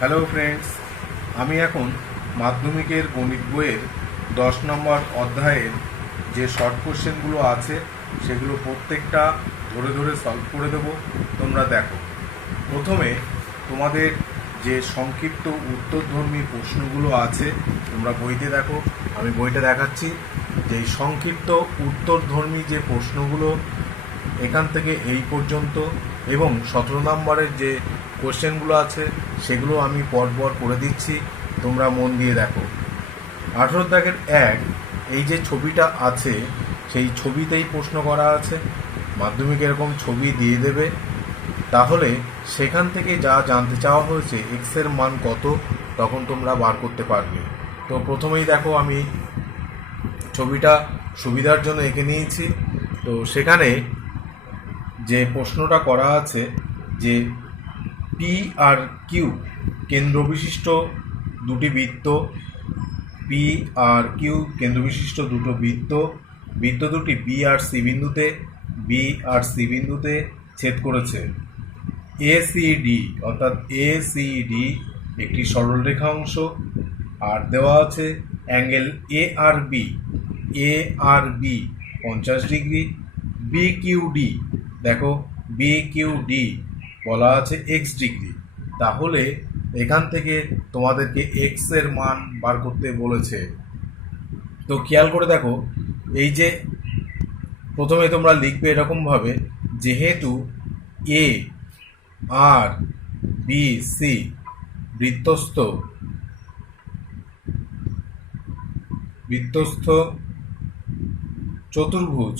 Hello friends, আমি এখন মাধ্যমিকের গণিত বইয়ের 10 নম্বর অধ্যায়ের যে শর্ট কোশ্চেনগুলো আছে সেগুলো প্রত্যেকটা ধরে ধরে সলভ করে দেব। তোমরা দেখো, প্রথমে তোমাদের যে সংক্ষিপ্ত উত্তরধর্মী প্রশ্নগুলো আছে তোমরা বইতে দেখো। আমি বইটা দেখাচ্ছি যে এই সংক্ষিপ্ত উত্তরধর্মী যে প্রশ্নগুলো এখান থেকে এই পর্যন্ত এবং 17 নম্বরের যে কোশ্চেনগুলো আছে সেগুলো আমি পরপর করে দিচ্ছি, তোমরা মন দিয়ে দেখো। 18 দাগের 1 এই যে ছবিটা আছে সেই ছবিতেই প্রশ্ন করা আছে। মাধ্যমিক এরকম ছবি দিয়ে দেবে, তাহলে সেখান থেকে যা জানতে চাওয়া হয়েছে এক্স এর মান কত তখন তোমরা বার করতে পারবে। তো প্রথমেই দেখো, আমি ছবিটা সুবিধার জন্য এঁকে নিয়েছি। তো সেখানে যে প্রশ্নটা করা আছে যে পি আর কিউ কেন্দ্রবিশিষ্ট দুটি বৃত্ত, পি আর কিউ কেন্দ্রবিশিষ্ট দুটো বৃত্ত, বৃত্ত দুটি বি আর সি বিন্দুতে ছেদ করেছে। এসিডি অর্থাৎ এসিডি একটি সরলরেখা অংশ, আর দেওয়া আছে angle A R B 50 degree. BQD দেখো, বিকিউডি বলা আছে এক্স ডিগ্রি। তাহলে এখান থেকে তোমাদেরকে এক্স এর মান বার করতে বলেছে। তো খেয়াল করে দেখো, এই যে প্রথমে তোমরা লিখবে এরকমভাবে, যেহেতু এ আর বি সি বৃত্তস্থ চতুর্ভুজ,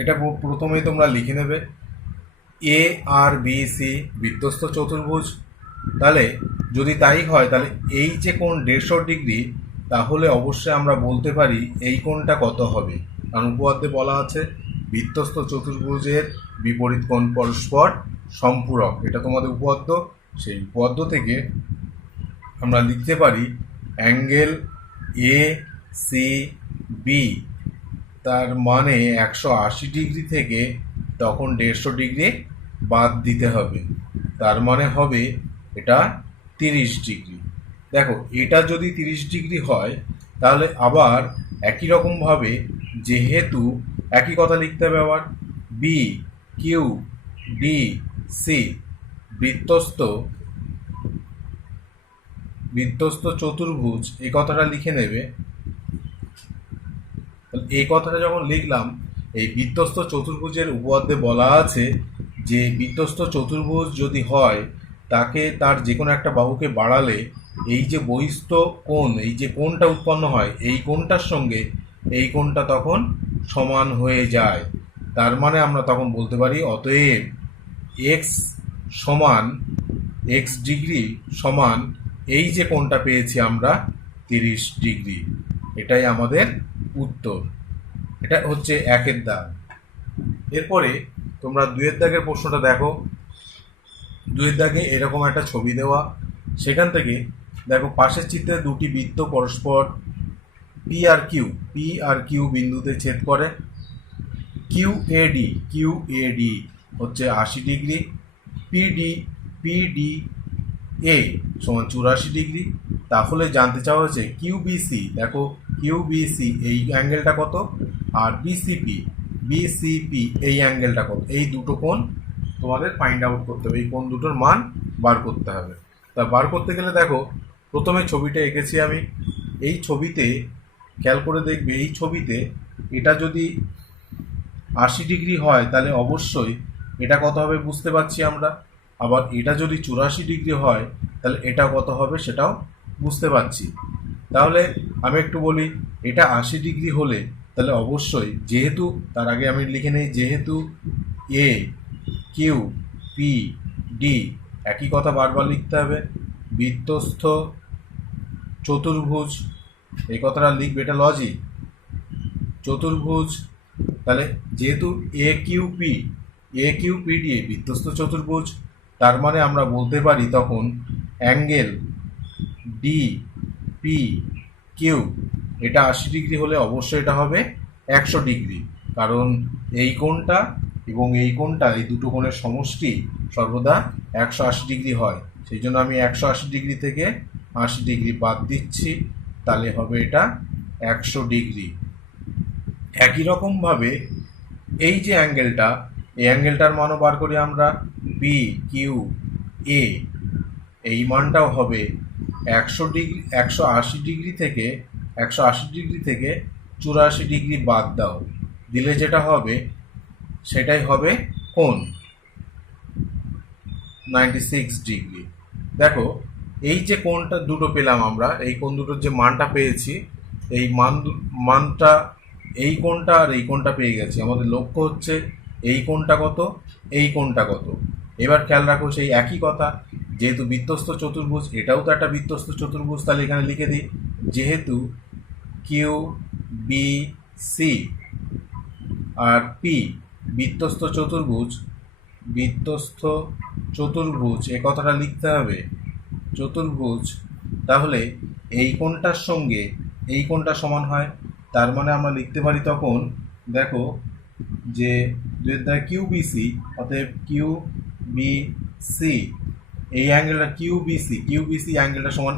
এটা প্রথমেই তোমরা লিখে নেবে। এ আর বি সি বৃত্তস্থ চতুর্ভুজ, তাহলে যদি তাই হয় তাহলে এই যে কোণ 150 ডিগ্রি, তাহলে অবশ্যই আমরা বলতে পারি এই কোণটা কত হবে, কারণ উপপাদ্যে বলা আছে বৃত্তস্থ চতুর্ভুজের বিপরীত কোণ পরস্পর সম্পূরক। এটা তোমাদের উপপাদ্য, সেই উপপাদ্য থেকে আমরা লিখতে পারি অ্যাঙ্গেল এ সি বি, তার মানে 180 ডিগ্রি থেকে তখন 150 ডিগ্রি বাদ দিতে হবে, তার মানে হবে এটা 30 ডিগ্রি। দেখো, এটা যদি 30 ডিগ্রি হয় তাহলে আবার একই রকমভাবে, যেহেতু একই কথা লিখতে হবে, আবার বি কিউ ডি সি বৃত্তস্থ চতুর্ভুজ, এই কথাটা লিখে নেবে। এই কথাটা যখন লিখলাম, এই বৃত্তস্থ চতুর্ভুজের উপপাদ্যে বলা আছে যে বৃত্তস্থ চতুর্ভুজ যদি হয় তাকে তার যে কোনো একটা বাহুকে বাড়ালে এই যে বহিস্থ কোণ, এই যে কোণটা উৎপন্ন হয় এই কোণটার সঙ্গে এই কোণটা তখন সমান হয়ে যায়। তার মানে আমরা তখন বলতে পারি অতএব এক্স সমান এক্স ডিগ্রি সমান এই যে কোণটা পেয়েছি আমরা 30 ডিগ্রি। এটাই আমাদের উত্তর। এটা হচ্ছে 1 দাগ। এরপরে তোমরা 2 দাগের প্রশ্নটা দেখো। 2 দাগে এরকম একটা ছবি দেওয়া, সেখান থেকে দেখো পাশের চিত্রে দুটি বৃত্ত পরস্পর পি আর কিউ বিন্দুতে ছেদ করে। কিউ এ ডি হচ্ছে 80 ডিগ্রি, পিডি এ সমান 84 ডিগ্রি। তাহলে জানতে চাওয়া হচ্ছে কিউবিসি, দেখো কিউবিসি এই অ্যাঙ্গেলটা কত, আর বিসিপি এই অ্যাঙ্গেলটা কত। এই দুটো কোণ তোমাদের ফাইন্ড আউট করতে হবে, এই কোণ দুটোর মান বার করতে হবে। তা বার করতে গেলে দেখো, প্রথমে ছবিটা এঁকেছি আমি। এই ছবিতে খেয়াল করে দেখবে, এই ছবিতে এটা যদি 80 ডিগ্রি হয় তাহলে অবশ্যই এটা কত হবে বুঝতে পারছি আমরা। আবার এটা যদি 84 ডিগ্রি হয় তাহলে এটা কত হবে সেটাও বুঝতে পারছি। তাহলে আমি একটু বলি, এটা 80 ডিগ্রি হলে তাহলে অবশ্যই, যেহেতু তার আগে আমি লিখে নেই, যেহেতু এ কিউ পি ডি একই কথা বারবার লিখতে হবে, বৃত্তস্থ চতুর্ভুজ, এই কথাটা লিখবে, এটা লজিক। চতুর্ভুজ, তাহলে যেহেতু এ কিউ পি ডি বৃত্তস্থ চতুর্ভুজ, তার মানে আমরা বলতে পারি তখন অ্যাঙ্গেল ডি পি কিউ এটা 80 ডিগ্রি হলে অবশ্যই এটা হবে 100 ডিগ্রি, কারণ এই কোণটা এবং এই কোণটা, এই দুটো কোণের সমষ্টি সর্বদা 180 ডিগ্রি হয়। সেই জন্য আমি 180 ডিগ্রি থেকে 80 ডিগ্রি বাদ দিচ্ছি, তাহলে হবে এটা 100 ডিগ্রি। একই রকমভাবে এই যে অ্যাঙ্গেলটা, এই অ্যাঙ্গেলটার মানও বার করি আমরা, বি কিউ এ, এই মানটাও হবে 100 ডিগ্রি। 180 ডিগ্রি থেকে 84 ডিগ্রি বাদ দাও, দিলে যেটা হবে সেটাই হবে কোণ 96 ডিগ্রি। দেখো এই যে কোণটা দুটো পেলাম আমরা, এই কোণ দুটোর যে মানটা পেয়েছি, এই মানটা এই কোণটা আর এই কোণটা পেয়ে গেছি। আমাদের লক্ষ্য হচ্ছে এই কোণটা কত, এই কোণটা কত। এবার খেয়াল রাখো সেই একই কথা, যেহেতু বৃত্তস্থ চতুর্ভুজ, এটাও তো একটা বৃত্তস্থ চতুর্ভুজ, তাহলে এখানে লিখে দিই যেহেতু কিউ বি সি আর পি বৃত্তস্থ চতুর্ভুজ, এ কথাটা লিখতে হবে চতুর্ভুজ, তাহলে এই কোণটার সঙ্গে এই কোণটা সমান হয়। তার মানে আমরা লিখতে পারি তখন, দেখো যে দুয়ের দ্বারা কিউ বিসি, অতএব কিউ বি সি, এই অ্যাঙ্গেলটা কিউ বিসি অ্যাঙ্গেলটা সমান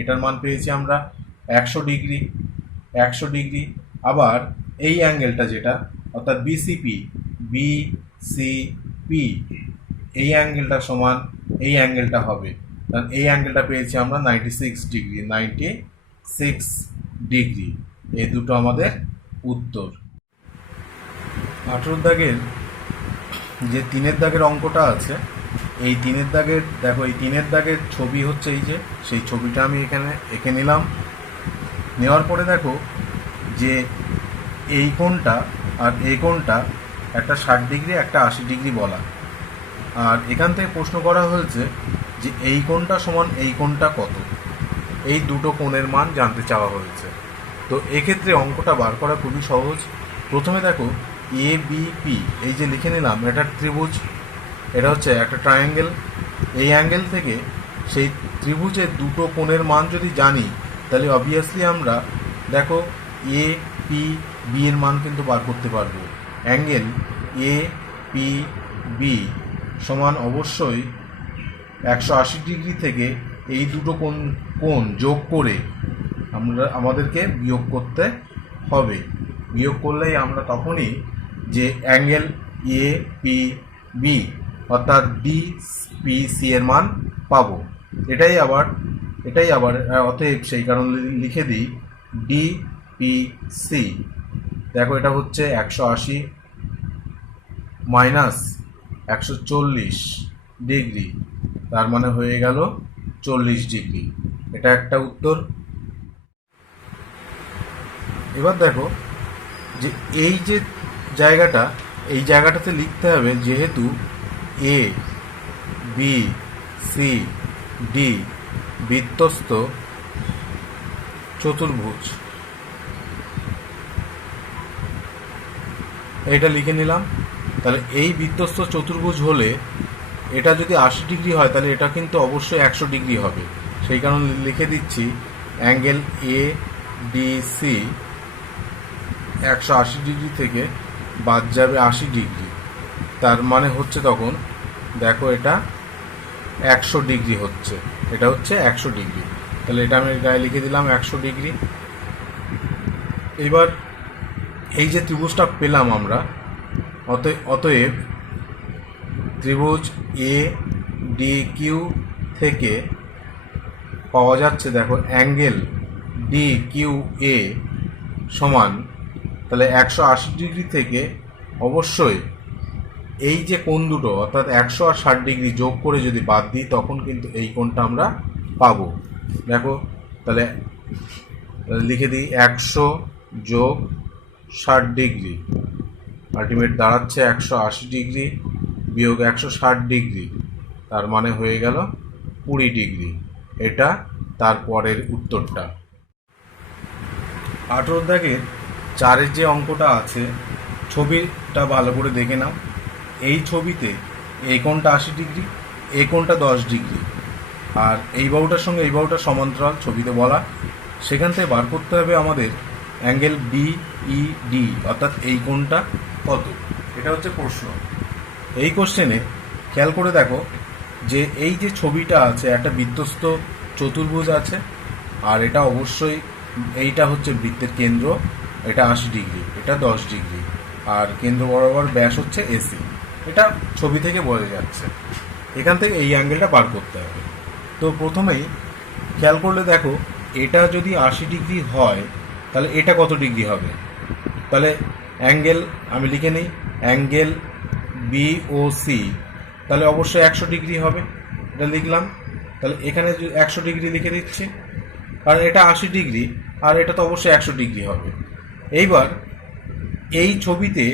এটার মান পেয়েছি আমরা 100 ডিগ্রি। আবার এই অ্যাঙ্গেলটা যেটা, অর্থাৎ বিসিপি, এই অ্যাঙ্গেলটা সমান এই অ্যাঙ্গেলটা হবে, কারণ এই অ্যাঙ্গেলটা পেয়েছি আমরা 96 ডিগ্রি। এই দুটো আমাদের উত্তর। 18 দাগের যে 3 দাগের অঙ্কটা আছে, এই 3 দাগের, দেখো এই 3 দাগের ছবি হচ্ছে এই যে, সেই ছবিটা আমি এখানে এঁকে নিলাম। নেওয়ার পরে দেখো যে এই কোণটা আর এই কোণটা একটা 60 ডিগ্রি, একটা 80 ডিগ্রি বলা। আর এখান থেকে প্রশ্ন করা হয়েছে যে এই কোণটা সমান এই কোণটা কত, এই দুটো কোণের মান জানতে চাওয়া হয়েছে। তো এক্ষেত্রে অঙ্কটা বার করা খুবই সহজ। প্রথমে দেখো এ বি পি, এই যে লিখে নিলাম, এটা ত্রিভুজ, এটা হচ্ছে একটা ট্রায়াঙ্গেল। এই অ্যাঙ্গেল থেকে সেই ত্রিভুজের দুটো কোণের মান যদি জানি, তাহলে অবভিয়াসলি আমরা দেখো এ পি বি এর মান কিন্তু বার করতে পারবো। অ্যাঙ্গেল এ পি বি সমান অবশ্যই 180 ডিগ্রি থেকে এই দুটো কোণ যোগ করে আমাদেরকে বিয়োগ করতে হবে। বিয়োগ করলেই আমরা তখনই যে অ্যাঙ্গেল এ পি বি অর্থাৎ ডি পি সি এর মান পাবো। এটাই আবার অতএব সেই কারণে লিখে দিই ডি পি সি। দেখো এটা হচ্ছে 180 মাইনাস 140 ডিগ্রি, তার মানে হয়ে গেল 40 ডিগ্রি। এটা একটা উত্তর। এবার দেখো যে এই যে জায়গাটা, এই জায়গাটাতে লিখতে হবে যেহেতু এ বি সি ডি বৃত্তস্থ চতুর্ভুজ, এটা লিখে নিলাম। তাহলে এই বৃত্তস্থ চতুর্ভুজ হলে এটা যদি 80 ডিগ্রি হয়, তাহলে এটা কিন্তু অবশ্যই 100 ডিগ্রি হবে। সেই কারণে লিখে দিচ্ছি angle A D C 180 degree থেকে বাদ যাবে 80 ডিগ্রি, তার মানে হচ্ছে তখন দেখো এটা 100 ডিগ্রি হচ্ছে, এটা হচ্ছে 100 ডিগ্রি। তাহলে এটা আমি গায়ে লিখে দিলাম 100 ডিগ্রি। এবার এই যে ত্রিভুজটা পেলাম আমরা, অতএব ত্রিভুজ এ ডি কিউ থেকে পাওয়া যাচ্ছে দেখো অ্যাঙ্গেল ডি কিউ এ সমান, তাহলে 180 ডিগ্রি থেকে অবশ্যই এই যে কোণ দুটো অর্থাৎ 100 আর 60 ডিগ্রি যোগ করে যদি বাদ দিই, তখন কিন্তু এই কোণটা আমরা পাবো। দেখো তাহলে লিখে দিই 100 যোগ 60 ডিগ্রি, আলটিমেট দাঁড়াচ্ছে 180 ডিগ্রি বিয়োগ 160 ডিগ্রি, তার মানে হয়ে গেল 20 ডিগ্রি। এটা তারপরের উত্তরটা। 18 দাগের 4-এর যে অঙ্কটা আছে, ছবিটা ভালো করে দেখে নাও। এই ছবিতে এই কোণটা 80 ডিগ্রি, এই কোণটা 10 ডিগ্রি, আর এই বাহুটার সঙ্গে এই বাহুটার সমান্তরাল ছবিতে বলা। সেখান থেকে বার করতে হবে আমাদের অ্যাঙ্গেল বি ই ডি, অর্থাৎ এই কোণটা কত। এটা হচ্ছে প্রশ্ন। এই কোশ্চেনে খেয়াল করে দেখো যে এই যে ছবিটা আছে, একটা বৃত্তস্থ চতুর্ভুজ আছে, আর এটা অবশ্যই এইটা হচ্ছে বৃত্তের কেন্দ্র, এটা 80 ডিগ্রি, এটা 10 ডিগ্রি, আর কেন্দ্র বরাবর ব্যাস হচ্ছে এসি। এটা ছবি থেকে বোঝা যাচ্ছে। এখান থেকে এই অ্যাঙ্গেলটা বার করতে হবে। তো প্রথমেই খেয়াল করলে দেখো, এটা যদি 80 ডিগ্রি হয় তাহলে এটা কত ডিগ্রি হবে? তাহলে অ্যাঙ্গেল আমি লিখে নিই, অ্যাঙ্গেল বিওসি তাহলে অবশ্যই 100 ডিগ্রি হবে, এটা লিখলাম। তাহলে এখানে 100 ডিগ্রি লিখে দিচ্ছি, কারণ এটা 80 ডিগ্রি আর এটা তো অবশ্যই 100 ডিগ্রি হবে। এইবার এই ছবিতে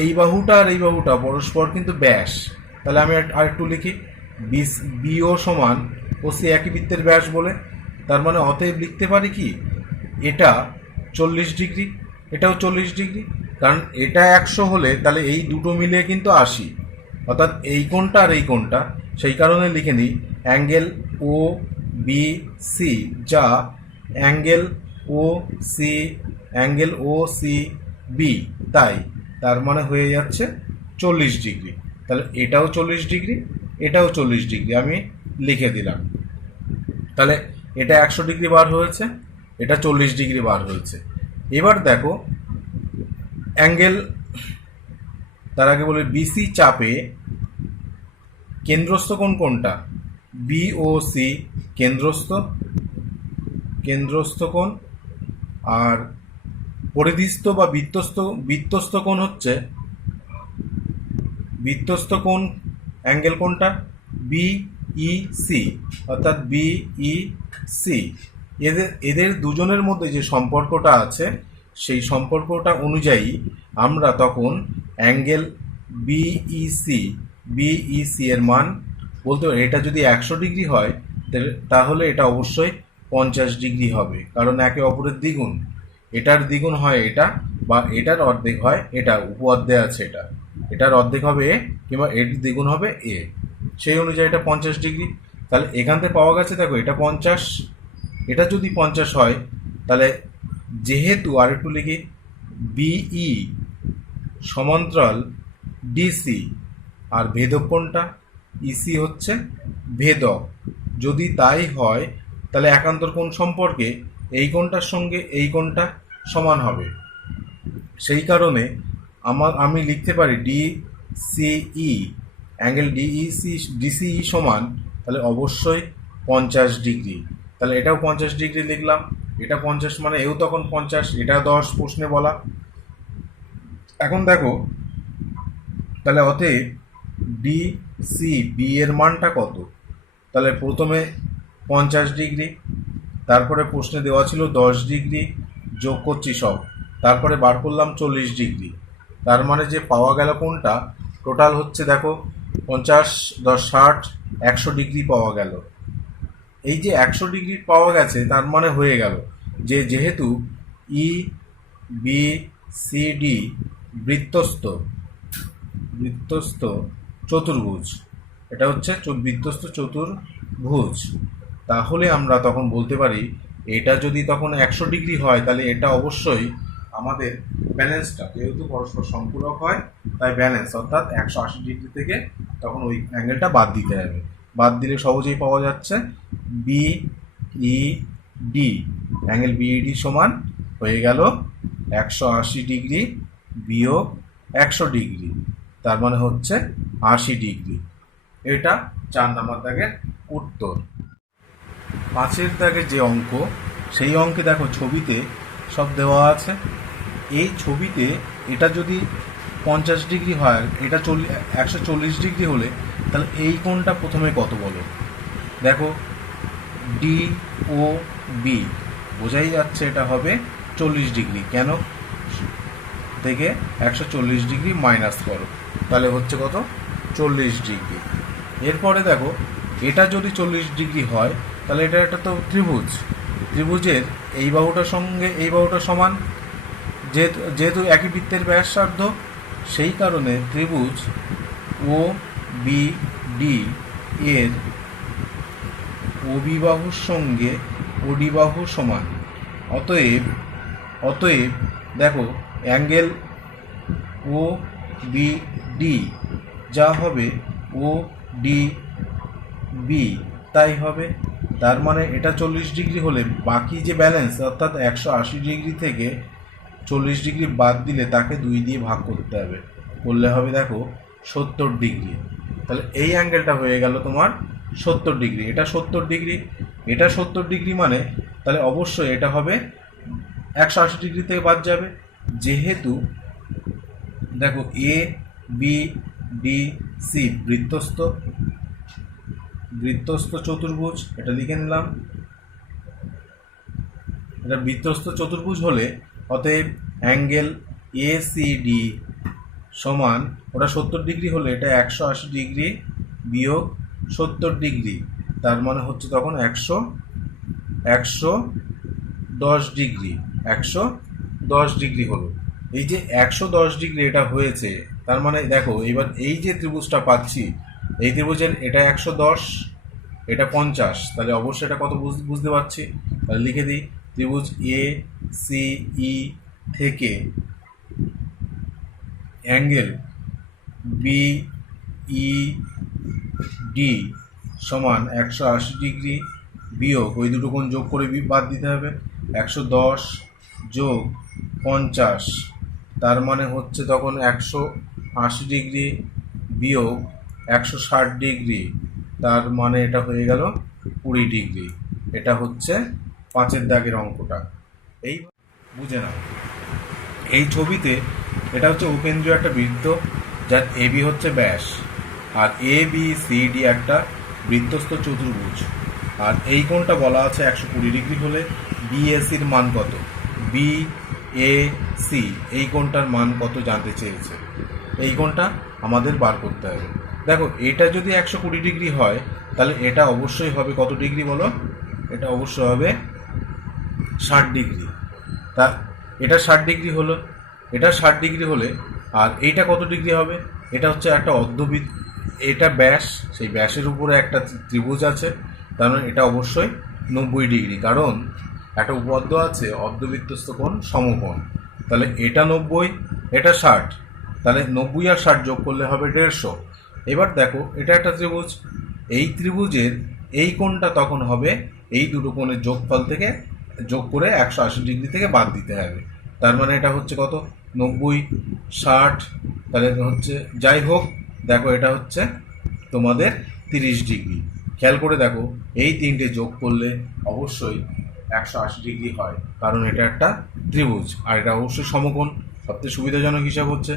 এই বাহুটা আর এই বাহুটা পরস্পর কিন্তু ব্যাস, তাহলে আমি আরেকটু লিখি, বিও সমান ওসি একই বৃত্তের ব্যাস বলে, তার মানে অতএব লিখতে পারি কি, এটা 40 ডিগ্রি, এটাও 40 ডিগ্রি, কারণ এটা 100 হলে তাহলে এই দুটো মিলিয়ে কিন্তু 80, অর্থাৎ এই কোণটা আর এই কোণটা, সেই কারণে লিখে নিই অ্যাঙ্গেল ও বি সি, যা অ্যাঙ্গেল ও সি, অ্যাঙ্গেল ও সি বি, তাই তার মানে হয়ে যাচ্ছে 40 ডিগ্রি। তাহলে এটাও 40 ডিগ্রি, এটাও 40 ডিগ্রি আমি লিখে দিলাম। তাহলে এটা 100 ডিগ্রি বার হয়েছে, এটা 40 ডিগ্রি বার হয়েছে। এবার দেখো অ্যাঙ্গেল, তার আগে বলে বিসি চাপে কেন্দ্রস্থ কোণ কোনটা? বিওসি কেন্দ্রস্থ কোণ, আর পরিধিস্থ বা বৃত্তস্থ কোণ হচ্ছে, বৃত্তস্থ কোণ অ্যাঙ্গেল কোনটা? বিইসি, অর্থাৎ বিইসি। এদের দুজনের মধ্যে যে সম্পর্কটা আছে সেই সম্পর্কটা অনুযায়ী আমরা তখন অ্যাঙ্গেল বিইসি এর মান বলতে পারি। এটা যদি 100 ডিগ্রি হয় তাহলে এটা অবশ্যই 50 ডিগ্রি হবে, কারণ একে অপরের দ্বিগুণ। এটার দ্বিগুণ হয় এটা, বা এটার অর্ধেক হয় এটা, উপঅর্ধে আছে এটা, এটার অর্ধেক হবে এ, কিংবা এর দ্বিগুণ হবে এ, সেই অনুযায়ী এটা 50 ডিগ্রি। তাহলে এখান থেকে পাওয়া গেছে, দেখো এটা 50, এটা যদি 50 হয় তাহলে যেহেতু আরেকটু লিখি, বিই সমান্তরাল ডিসি, আর ভেদক কোণটা ইসি হচ্ছে ভেদক, যদি তাই হয় তাহলে একান্তর কোণ সম্পর্কে এই কোণটার সঙ্গে এই কোণটা সমান হবে। সেই কারণে আমি লিখতে পারি ডিসিই, অ্যাঙ্গেল ডিসিই সমান তাহলে অবশ্যই 50 ডিগ্রি। তাহলে এটাও 50 ডিগ্রি লিখলাম, এটা 50 মানে এও তখন 50, এটা 10 প্রশ্নে বলা। এখন দেখো তাহলে অতএব ডিসি বি এর মানটা কত? তাহলে প্রথমে 50 ডিগ্রি, তারপরে প্রশ্নে দেওয়া ছিল 10 ডিগ্রি, যোগ করছি সব, তারপরে বার করলাম 40 ডিগ্রি। তার মানে যে পাওয়া গেল কোনটা টোটাল হচ্ছে, দেখো 50 10 60 100 ডিগ্রি পাওয়া গেল। এই যে 100 ডিগ্রি পাওয়া গেছে তার মানে হয়ে গেল যে যেহেতু ই বি সি ডি বৃত্তস্থ চতুর্ভুজ, এটা হচ্ছে বৃত্তস্থ চতুর্ভুজ, তাহলে আমরা তখন বলতে পারি এটা যদি তখন 100 ডিগ্রি হয় তাহলে এটা অবশ্যই আমাদের ব্যালেন্সটা, যেহেতু পরস্পর সম্পূরক হয় তাই ব্যালেন্স, অর্থাৎ 180 ডিগ্রি থেকে তখন ওই অ্যাঙ্গেলটা বাদ দিতে হবে। বাদ দিলে সহজেই পাওয়া যাচ্ছে বিইডি, অ্যাঙ্গেল বিইডি সমান হয়ে গেল 180 ডিগ্রি বিয়োগ 100 ডিগ্রি, তার মানে হচ্ছে 80 ডিগ্রি। এটা 4 নম্বর দাগের উত্তর। 5 দাগের যে অঙ্ক, সেই অঙ্কে দেখো ছবিতে সব দেওয়া আছে। এই ছবিতে এটা যদি 50 ডিগ্রি হয়, এটা 140 ডিগ্রি হলে তাহলে এই কোণটা প্রথমে কত বলো? দেখো ডি ও বি, বোঝাই যাচ্ছে এটা হবে 40 ডিগ্রি। কেন? থেকে 140 ডিগ্রি মাইনাস করো, তাহলে হচ্ছে কত? 40 ডিগ্রি। এরপরে দেখো এটা যদি 40 ডিগ্রি হয় তাহলে এটা একটা তো ত্রিভুজের এই বাহুটার সঙ্গে এই বাহুটা সমান, যেহেতু একই বৃত্তের ব্যাসার্ধ, সেই কারণে ত্রিভুজ ও বি ডি এর ওবি বাহুর সঙ্গে ওডি বাহু সমান। অতএব দেখো অ্যাঙ্গেল ও বি ডি, যা হবে ও ডি বি তাই হবে। তার মানে এটা 40 ডিগ্রি হলে বাকি যে ব্যালেন্স অর্থাৎ 180 ডিগ্রি থেকে 40 ডিগ্রি বাদ দিলে তাকে 2 দিয়ে ভাগ করতে হবে, করলে হবে দেখো 70 ডিগ্রি। তাহলে এই অ্যাঙ্গেলটা হয়ে গেল তোমার 70 ডিগ্রি। এটা 70 ডিগ্রি, এটা 70 ডিগ্রি, মানে তাহলে অবশ্যই এটা হবে 180 ডিগ্রি থেকে বাদ যাবে। যেহেতু দেখো এ বি ডি সি বৃত্তস্থ চতুর্ভুজ, এটা লিখে নিলাম। এটা বৃত্তস্থ চতুর্ভুজ হলে অতএব অ্যাঙ্গেল এ সি ডি সমান, ওটা 70 ডিগ্রি হলে এটা 180 ডিগ্রি বিয়োগ 70 ডিগ্রি, তার মানে হচ্ছে তখন 110 ডিগ্রি। 110 ডিগ্রি হলো। এই যে 110 ডিগ্রি এটা হয়েছে, তার মানে দেখো এবার এই যে ত্রিভুজটা পাচ্ছি, এই ত্রিভুজের এটা 110, এটা 50, তাহলে অবশ্যই এটা কত বুঝতে পারছি। তাহলে লিখে দিই, ত্রিভুজ এ সি ই থেকে অ্যাঙ্গেল বি ই ডি সমান 180 ডিগ্রি বিয়োগ ওই দুটো কোণ যোগ করে বাদ দিতে হবে, 110 যোগ 50, তার মানে হচ্ছে তখন 180 ডিগ্রি বিয়োগ 160 ডিগ্রি, তার মানে এটা হয়ে গেল 20 ডিগ্রি। এটা হচ্ছে 5-এর দাগের অঙ্কটা। এই বুঝে নাও, এই ছবিতে এটা হচ্ছে উপেন্দ্রীয় একটা বৃত্ত, যার এবি হচ্ছে ব্যাস, আর এ বি সি ডি একটা বৃত্তস্থ চতুর্ভুজ, আর এই কোণটা বলা আছে 120 ডিগ্রি হলে বিএসির মান কত, বি এ সি এই কোণটার মান কত জানতে চেয়েছে। এই কোণটা আমাদের বার করতে হবে। দেখো এটা যদি 120 ডিগ্রি হয় তাহলে এটা অবশ্যই হবে কত ডিগ্রি বলো, এটা অবশ্যই হবে 60 ডিগ্রি। তা এটা 60 ডিগ্রি হলো, এটা 60 ডিগ্রি হলে আর এইটা কত ডিগ্রি হবে, এটা হচ্ছে একটা অর্ধবৃত্ত, এটা ব্যাস, সেই ব্যাসের উপরে একটা ত্রিভুজ আছে, তার মানে এটা অবশ্যই 90 ডিগ্রি, কারণ একটা উপপাদ্য আছে অর্ধবৃত্তস্থ কোণ সমকোণ। তাহলে এটা 90, এটা 60, তাহলে 90 আর 60 যোগ করলে হবে 150। এবার দেখো এটা একটা ত্রিভুজ, এই ত্রিভুজের এই কোণটা তখন হবে এই দুটো কোণের যোগফল থেকে যোগ করে 180 ডিগ্রি থেকে বাদ দিতে হবে, তার মানে এটা হচ্ছে কত 90 60, তাহলে হচ্ছে যাই হোক দেখো এটা হচ্ছে তোমাদের 30 ডিগ্রি। খেয়াল করে দেখো এই তিনটে যোগ করলে অবশ্যই 180 ডিগ্রি হয়, কারণ এটা একটা ত্রিভুজ আর এটা অবশ্যই সমকোণ। সবচেয়ে সুবিধাজনক হিসাব হচ্ছে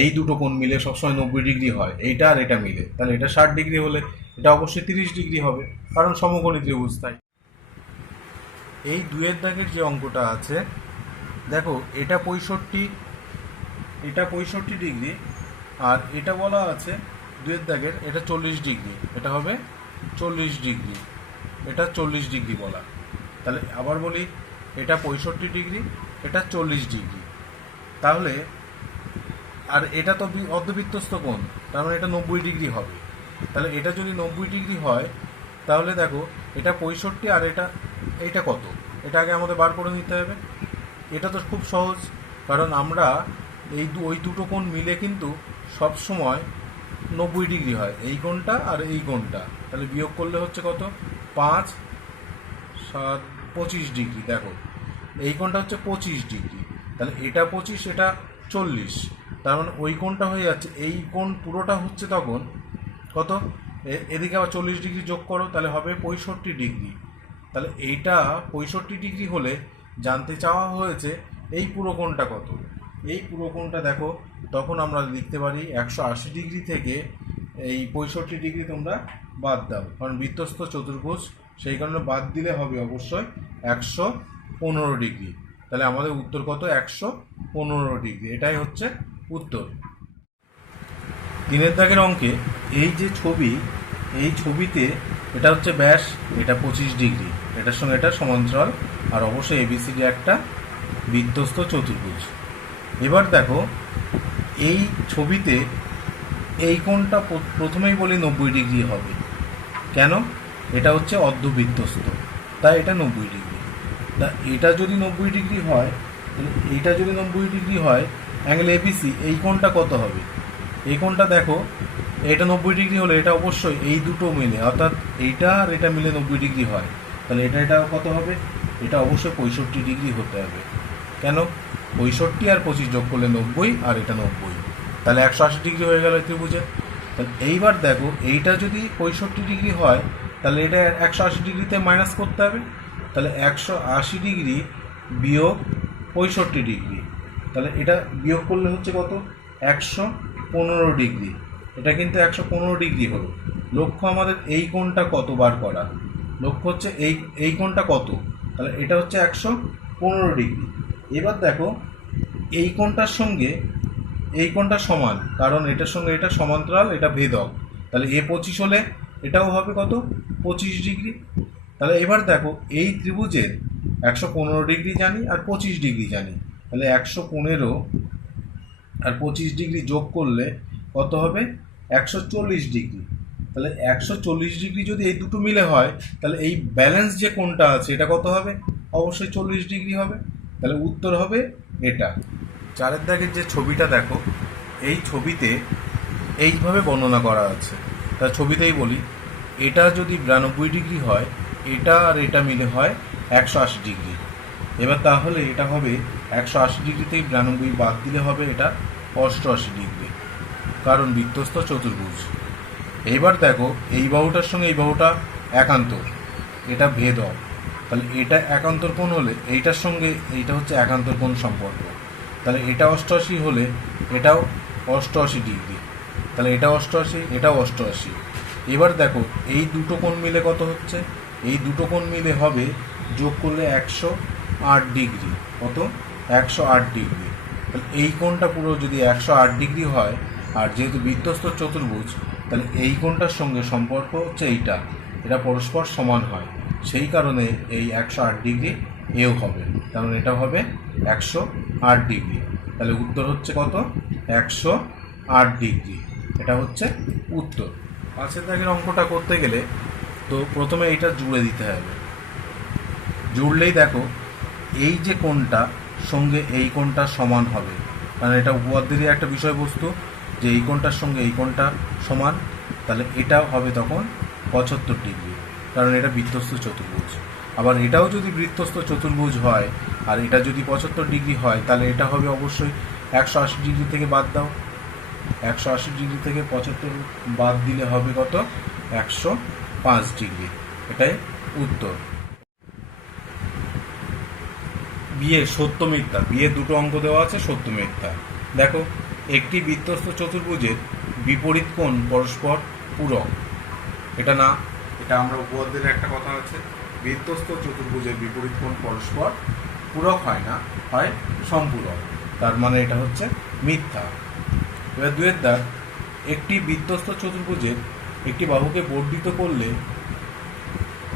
এই দুটো কোণ মিলে সবসময় 90 ডিগ্রি হয়, এইটা আর এটা মিলে, তাহলে এটা 60 ডিগ্রি হলে এটা অবশ্যই 30 ডিগ্রি হবে, কারণ সমকোণী ত্রিভুজ। তাই এই 2-এর দাগের যে অঙ্কটা আছে দেখো এটা 65 ডিগ্রি, আর এটা বলা আছে 2-এর দাগের এটা 40 ডিগ্রি, এটা হবে 40 ডিগ্রি, এটা 40 ডিগ্রি বলা। তাহলে আবার বলি, এটা 65 ডিগ্রি, এটা 40 ডিগ্রি, তাহলে আর এটা তো অর্ধবৃত্তস্থ কোণ, তার মানে এটা 90 ডিগ্রি হবে। তাহলে এটা যদি 90 ডিগ্রি হয় তাহলে দেখো এটা 65 আর এটা কত, এটা আগে আমাদের বার করে নিতে হবে। এটা তো খুব সহজ, কারণ আমরা ওই দুটো কোণ মিলে কিন্তু সব সময় 90 ডিগ্রি হয়, এই কোণটা আর এই কোণটা, তাহলে বিয়োগ করলে হচ্ছে কত 5 7 25 ডিগ্রি। দেখো এই কোণটা হচ্ছে 25 ডিগ্রি, তাহলে এটা 25 এটা 40, তার মানে ওই কোণটা হয়ে যাচ্ছে, এই কোণ পুরোটা হচ্ছে তখন কত, এদিকে আবার 40 ডিগ্রি যোগ করো তাহলে হবে 65 ডিগ্রি। তাহলে এইটা 65 ডিগ্রি হলে জানতে চাওয়া হয়েছে এই পুরো কোণটা কত। এই পুরো কোণটা দেখো তখন আমরা লিখতে পারি 180 ডিগ্রি থেকে এই 65 ডিগ্রি তোমরা বাদ দাও, কারণ বৃত্তস্থ চতুর্ভুজ, সেই কারণে বাদ দিলে হবে অবশ্যই 115 ডিগ্রি। তাহলে আমাদের উত্তর কত 115 ডিগ্রি, এটাই হচ্ছে উত্তর। 3-এর দাগের অঙ্কে এই যে ছবি, এই ছবিতে এটা হচ্ছে ব্যাস, এটা 25 ডিগ্রি, এটার সঙ্গে এটা সমান্তরাল, আর অবশ্যই এবিসিডি একটা বৃত্তস্থ চতুর্ভুজ। এবার দেখো এই ছবিতে এই কোণটা প্রথমেই বলি 90 ডিগ্রি হবে, কেন, এটা হচ্ছে অর্ধবৃত্তস্থ, তাই এটা 90 ডিগ্রি। তা এটা যদি 90 ডিগ্রি হয়, এইটা যদি 90 ডিগ্রি হয়, অ্যাঙ্গেল এবিসি এই কোণটা কত হবে, এই কোণটা দেখো, এটা 90 ডিগ্রি হলে এটা অবশ্যই এই দুটো মিলে, অর্থাৎ এইটা আর এটা মিলে 90 ডিগ্রি হয়। তাহলে এটা কত হবে? এটা অবশ্যই 65 ডিগ্রি হতে হবে। কেন? 65 আর 25 যোগ করলে 90, আর এটা 90, তাহলে 180 ডিগ্রি হয়ে গেল ত্রিভুজে। তাহলে এইবার দেখো, এইটা যদি 65 ডিগ্রি হয় তাহলে এটা 180 ডিগ্রিতে মাইনাস করতে হবে। তাহলে 180 ডিগ্রি বিয়োগ 65 ডিগ্রি, তাহলে এটা বিয়োগ করলে হচ্ছে কত? 115 ডিগ্রি। এটা কিন্তু 115 ডিগ্রি হলো। লক্ষ্য আমাদের এই কোণটা কতবার করা, লক্ষ্য হচ্ছে এই কোণটা কত, তাহলে এটা হচ্ছে 115 ডিগ্রি। এবার দেখো, এই কোণটার সঙ্গে এই কোণটা সমান, কারণ এটার সঙ্গে এটা সমান্তরাল, এটা ভেদক। তাহলে A25 হলে এটাও হবে কত? 25 ডিগ্রি। তাহলে এবার দেখো, এই ত্রিভুজের 115 ডিগ্রি জানি আর 25 ডিগ্রি জানি, তাহলে 115 আর 25 ডিগ্রি যোগ করলে কত হবে? 140 ডিগ্রি। তাহলে 140 ডিগ্রি যদি এই দুটো মিলে হয় তাহলে এই ব্যালেন্স যে কোণটা আছে এটা কত হবে? অবশ্যই 40 ডিগ্রি হবে। তাহলে উত্তর হবে এটা। 4 দাগের যে ছবিটা দেখো, এই ছবিতে এইভাবে বর্ণনা করা আছে। তার ছবিতেই বলি, এটা যদি 92 ডিগ্রি হয়, এটা আর এটা মিলে হয় 180 ডিগ্রি। এবার তাহলে এটা হবে 180 ডিগ্রি থেকে 92 বাদ দিলে হবে এটা 88 ডিগ্রি, কারণ বৃত্তস্থ চতুর্ভুজ। এইবার দেখো, এই বাহুটার সঙ্গে এই বাহুটা একান্তর, এটা ভেদক। তাহলে এটা একান্তর কোণ হলে এইটার সঙ্গে এইটা হচ্ছে একান্তর কোণ সম্পর্ক। তাহলে এটা 88 হলে এটাও 88 ডিগ্রি। তাহলে এটা 88, এটাও 88। এবার দেখো, এই দুটো কোণ মিলে কত হচ্ছে? এই দুটো কোণ মিলে হবে যোগ করলে 108 ডিগ্রি। কত? 108 ডিগ্রি। তাহলে এই কোণটা পুরো যদি 108 ডিগ্রি হয়, আর যেহেতু বৃত্তস্থ চতুর্ভুজ, তাহলে এই কোণটার সঙ্গে সম্পর্ক হচ্ছে এইটা, এটা পরস্পর সমান হয়। সেই কারণে এই 108 ডিগ্রি এও হবে, কারণ এটা হবে 108 ডিগ্রি। তাহলে উত্তর হচ্ছে কত? 108 ডিগ্রি। এটা হচ্ছে উত্তর। 5 দাগের অঙ্কটা করতে গেলে তো প্রথমে এইটা জুড়ে দিতে হবে। জুড়লেই দেখো, এই যে কোণটা সঙ্গে এই কোণটা সমান হবে, কারণ এটা উপপাদ্যেরই একটা বিষয়বস্তু যে এই কোণটার সঙ্গে এই কোণটা সমান। তাহলে এটা হবে তখন 75 ডিগ্রি, কারণ এটা বৃত্তস্থ চতুর্ভুজ। আবার এটাও যদি বৃত্তস্থ চতুর্ভুজ হয় আর এটা যদি 75 ডিগ্রি হয়, তাহলে এটা হবে অবশ্যই 180 ডিগ্রি থেকে বাদ দাও। 180 ডিগ্রি থেকে 75 বাদ দিলে হবে কত? 105 ডিগ্রি। এটাই উত্তর। বিয়ে সত্য মিথ্যা, বিয়ে দুটো অঙ্ক দেওয়া আছে, সত্য মিথ্যা। দেখো, একটি বৃত্তস্থ চতুর্ভুজের বিপরীত কোণ পরস্পর পূরক। এটা না, এটা আমরা উপপাদ্যের একটা কথা আছে, বৃত্তস্থ চতুর্ভুজের বিপরীত কোণ পরস্পর পূরক হয় না, হয় সম্পূরক। তার মানে এটা হচ্ছে মিথ্যা। এবার 2 দাগ, একটি বৃত্তস্থ চতুর্ভুজের একটি বাহুকে বর্ধিত করলে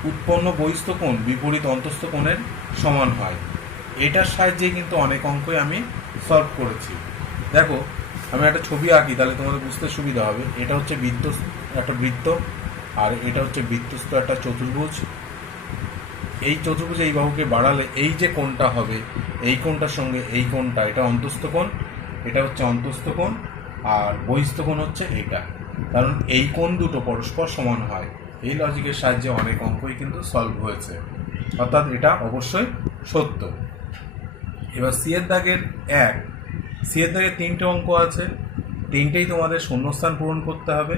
উৎপন্ন বহিস্থ কোণ বিপরীত অন্তস্থ কোণের সমান হয়। এটার সাহায্যে কিন্তু অনেক অঙ্কই আমি সলভ করেছি। দেখো, আমি একটা ছবি আঁকি, তাহলে তোমাদের বুঝতে সুবিধা হবে। এটা হচ্ছে একটা বৃত্ত, আর এটা হচ্ছে বৃত্তস্থ একটা চতুর্ভুজ। এই চতুর্ভুজে এই বাহুকে বাড়ালে এই যে কোণটা হবে, এই কোণটার সঙ্গে এই কোণটা, এটা অন্তস্থ কোণ, এটা হচ্ছে অন্তস্থ কোণ, আর বহিস্থ কোণ হচ্ছে এইটা, কারণ এই কোণ দুটো পরস্পর সমান হয়। এই লজিকের সাহায্যে অনেক অঙ্কই কিন্তু সলভ হয়েছে, অর্থাৎ এটা অবশ্যই সত্য। এবার সি এর দাগের 3টে অঙ্ক আছে, 3টেই তোমাদের শূন্যস্থান পূরণ করতে হবে।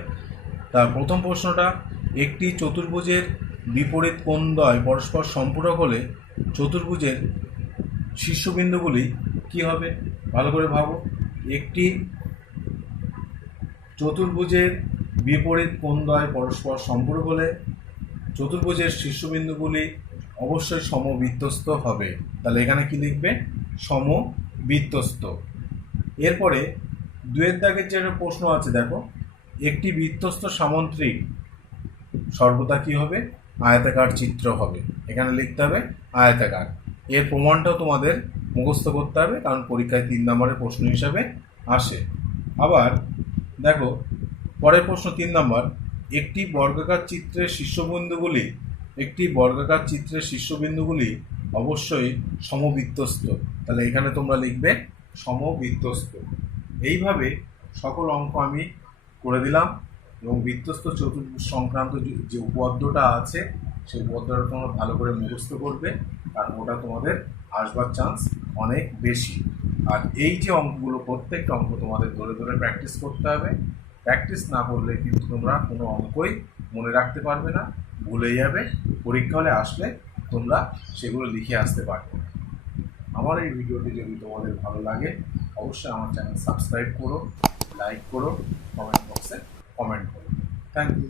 তার প্রথম প্রশ্নটা, একটি চতুর্ভুজের বিপরীত কোণদ্বয় পরস্পর সম্পূরক হলে চতুর্ভুজের শীর্ষবিন্দুগুলি কি হবে? ভালো করে ভাবো। একটি চতুর্ভুজের বিপরীত কোণদ্বয় পরস্পর সম্পূরক হলে চতুর্ভুজের শীর্ষবিন্দুগুলি অবশ্যই সমবৃত্তস্থ হবে। তাহলে এখানে কি লিখবে? সমবৃত্তস্থ। এরপরে 2 দাগের যে প্রশ্ন আছে, দেখো, একটি বৃত্তস্থ সামন্ত্রিক সর্বদা কি হবে? আয়তাকার চিত্র হবে। এখানে লিখতে হবে আয়তাকার। এর প্রমাণটাও তোমাদের মুখস্থ করতে হবে, কারণ পরীক্ষায় 3 নম্বরের প্রশ্ন হিসাবে আসে। আবার দেখো, পরের প্রশ্ন 3 নম্বর, একটি বর্গাকার চিত্রের শীর্ষবিন্দুগুলি অবশ্যই সমবৃত্তস্থ। তাহলে এখানে তোমরা লিখবে সমবৃত্তস্থ। এইভাবে সকল অঙ্ক আমি করে দিলাম এবং বৃত্তস্থ চতুর্ভুজ সংক্রান্ত যে উপপাদ্যটা আছে সেই উপপাদ্যটা তোমরা ভালো করে মুখস্থ করবে, আর ওটা তোমাদের আসবার চান্স অনেক বেশি। আর এই যে অঙ্কগুলো, প্রত্যেকটা অঙ্ক তোমাদের ধরে ধরে প্র্যাকটিস করতে হবে। প্র্যাকটিস না করলে কিন্তু তোমরা কোনো অঙ্কই মনে রাখতে পারবে না, ভুলে যাবে। পরীক্ষা হলে আসলে তোমরা সেগুলো লিখে আসতে পারবে না। আমার এই ভিডিওটি যদি তোমাদের ভালো লাগে অবশ্যই আমার চ্যানেল সাবস্ক্রাইব করো, লাইক করো, কমেন্ট বক্সে কমেন্ট করো। Thank you.